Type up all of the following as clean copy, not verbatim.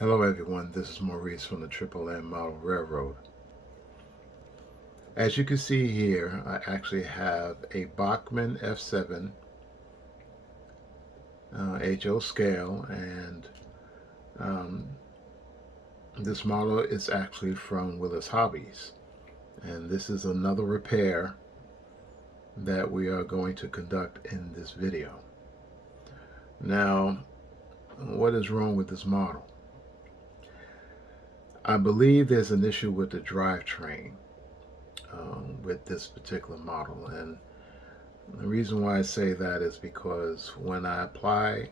Hello everyone, this is Maurice from the Triple M Model Railroad. As you can see here, I actually have a Bachmann F7 HO scale, and um, this model is actually from Willis Hobbies. And this is another repair that we are going to conduct in this video. Now, what is wrong with this model? I believe there's an issue with the drivetrain with this particular model, and the reason why I say that is because when I apply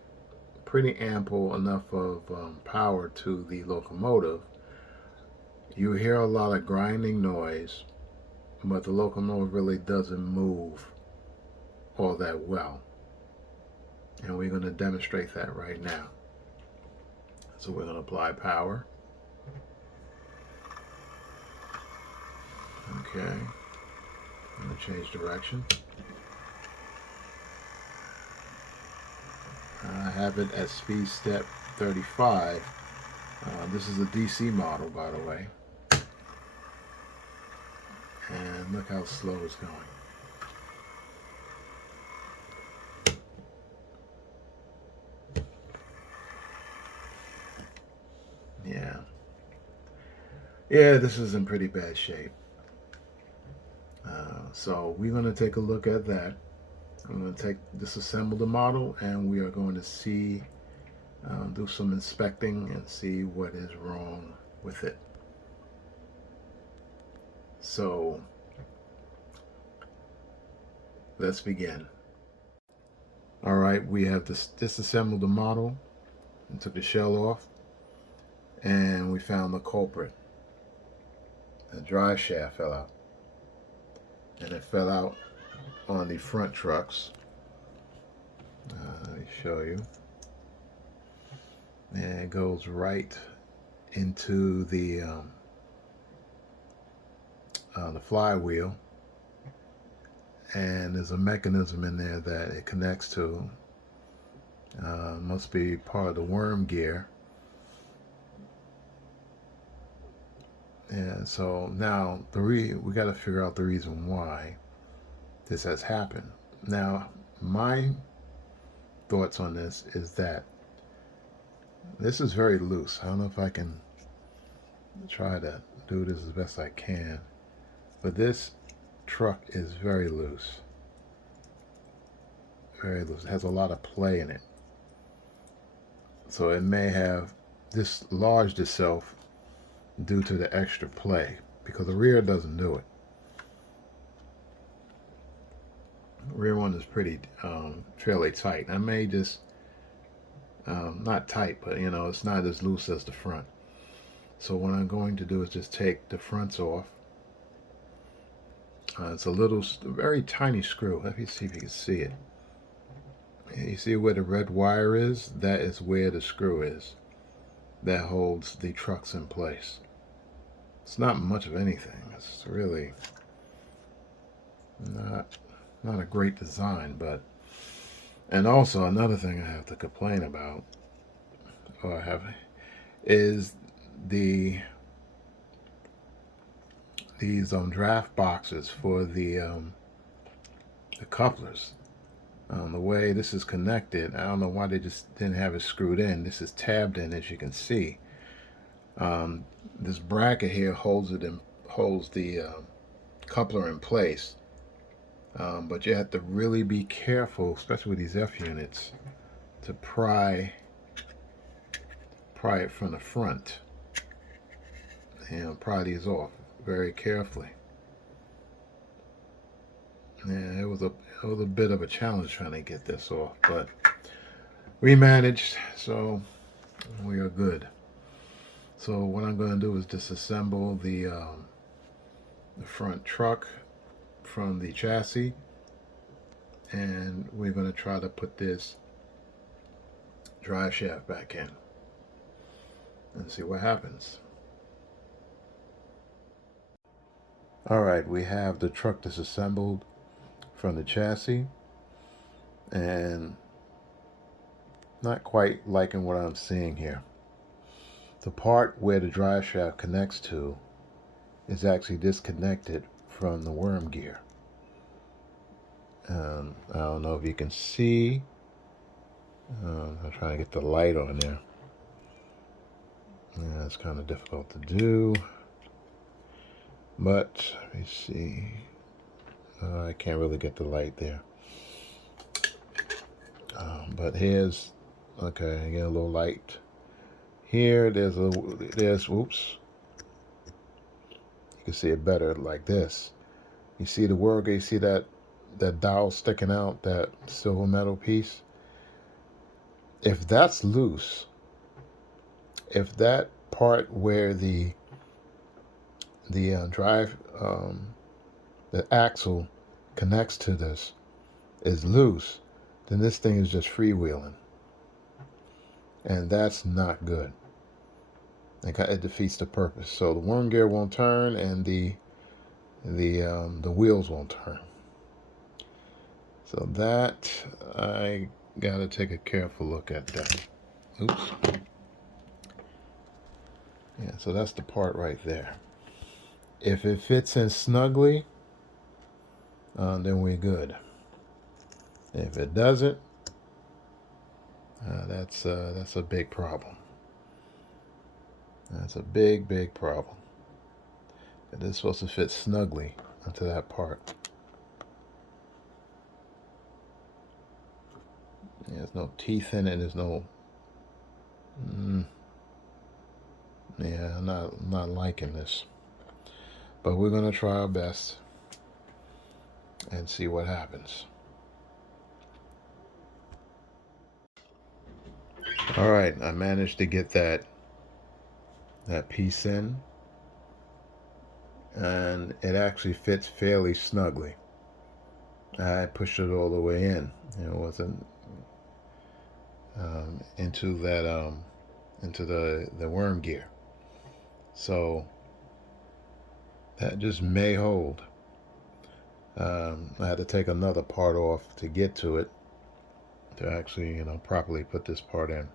pretty ample enough of power to the locomotive, you hear a lot of grinding noise, but the locomotive really doesn't move all that well. And we're going to demonstrate that right now. So we're going to apply power. Okay. I'm going to change direction. I have it at speed step 35. This is a DC model, by the way. And look how slow it's going. Yeah, this is in pretty bad shape. So we're going to take a look at that. I'm going to disassemble the model, and we are going to see, do some inspecting and see what is wrong with it. So let's begin. All right, we have disassembled the model and took the shell off, and we found the culprit. The drive shaft fell out, and it fell out on the front trucks. Let me show you. And it goes right into the flywheel, and there's a mechanism in there that it connects to. Must be part of the worm gear. And so now we got to figure out the reason why this has happened. Now, my thoughts on this is that this is very loose. I don't know if I can try to do this as best I can, but this truck is very loose. Very loose. It has a lot of play in it. So it may have dislodged itself due to the extra play, because the rear doesn't do it. The rear one is pretty fairly tight. I may just not tight, but it's not as loose as the front. So what I'm going to do is just take the fronts off. It's a very tiny screw. Let me see if you can see it. You see where the red wire is? That is where the screw is that holds the trucks in place. It's not much of anything. It's really not a great design, but, and also another thing I have to complain about, or have, is these draft boxes for the couplers. The way this is connected, I don't know why they just didn't have it screwed in. This is tabbed in, as you can see. This bracket here holds the coupler in place, but you have to really be careful, especially with these F units, to pry it from the front and pry these off very carefully. Yeah, it was a bit of a challenge trying to get this off, but we managed, so we are good. So what I'm going to do is disassemble the front truck from the chassis, and we're going to try to put this drive shaft back in and see what happens. All right, we have the truck disassembled from the chassis, and not quite liking what I'm seeing here. the part where the drive shaft connects to is actually disconnected from the worm gear. I don't know if you can see. I'm trying to get the light on there. Yeah, it's kind of difficult to do. But let me see. I can't really get the light there. But here's, okay, I get a little light. Here, there's whoops. You can see it better like this. You see the work, you see that dowel sticking out, that silver metal piece? If that's loose, if that part where the drive, the axle connects to this is loose, then this thing is just freewheeling. And that's not good. It defeats the purpose. So the worm gear won't turn, and the wheels won't turn. So that, I gotta take a careful look at that. Oops. Yeah, so that's the part right there. If it fits in snugly, then we're good. If it doesn't, that's a big problem. That's a big problem. It is supposed to fit snugly onto that part. There's no teeth in it. There's no. Yeah, I'm not liking this. But we're gonna try our best and see what happens. All right, I managed to get that piece in, and it actually fits fairly snugly. I pushed it all the way in. It wasn't into that into the worm gear. So that just may hold. I had to take another part off to get to it, to actually, properly put this part in.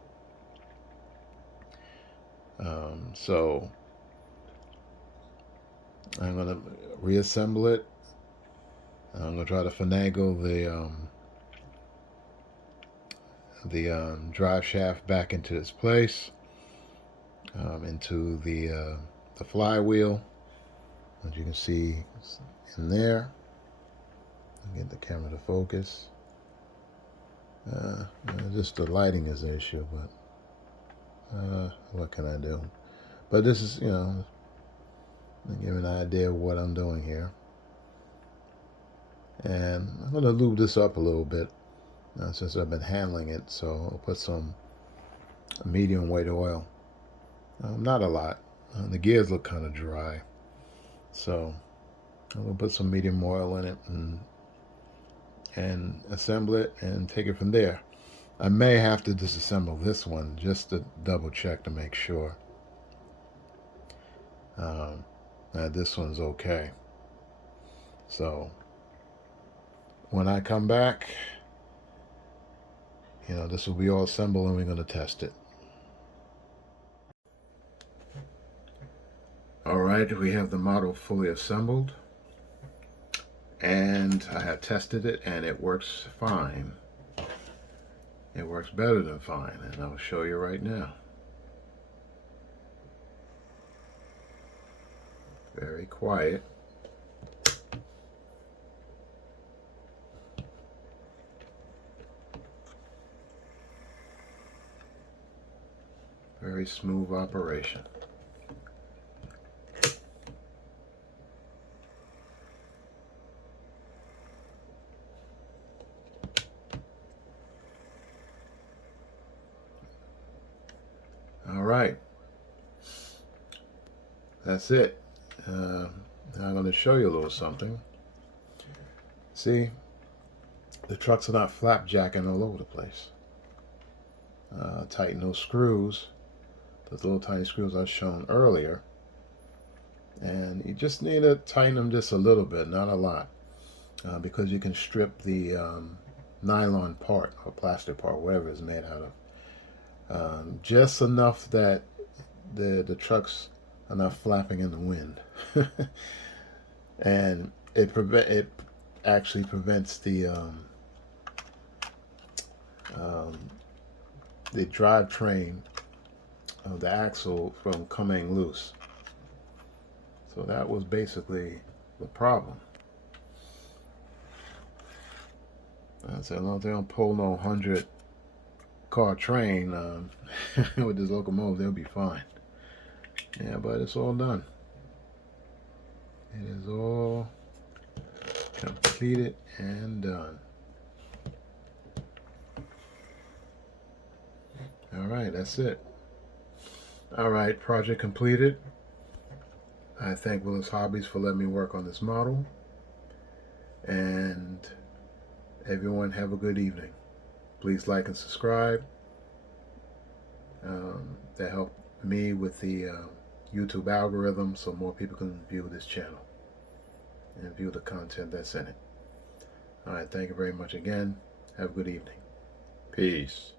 So I'm gonna reassemble it. I'm gonna try to finagle the drive shaft back into its place, into the flywheel, as you can see in there. I'll get the camera to focus. Just the lighting is an issue, but what can I do? But this is, to give an idea of what I'm doing here. And I'm going to lube this up a little bit since I've been handling it. So I'll put some medium weight oil. Not a lot. The gears look kind of dry. So I'm going to put some medium oil in it and assemble it and take it from there. I may have to disassemble this one just to double check to make sure that this one's okay. So when I come back, this will be all assembled and we're going to test it. All right, we have the model fully assembled, and I have tested it and it works fine. It works better than fine, and I'll show you right now. Very quiet. Very smooth operation. All right, that's it. Now I'm going to show you a little something. See, the trucks are not flapjacking all over the place. Tighten those screws, those little tiny screws I shown earlier, and you just need to tighten them just a little bit, not a lot, because you can strip the nylon part or plastic part, whatever it's made out of, just enough that the trucks are not flapping in the wind. And it actually prevents the drivetrain of the axle from coming loose. So that was basically the problem. I said, as long as they don't pull no 100-car train with this locomotive, they'll be fine. Yeah, but it's all done. It is all completed and done. All right, that's it. All right, project completed. I thank Willis Hobbies for letting me work on this model. And everyone have a good evening. Please like and subscribe. That help me with the YouTube algorithm so more people can view this channel and view the content that's in it. All right, thank you very much again. Have a good evening. Peace.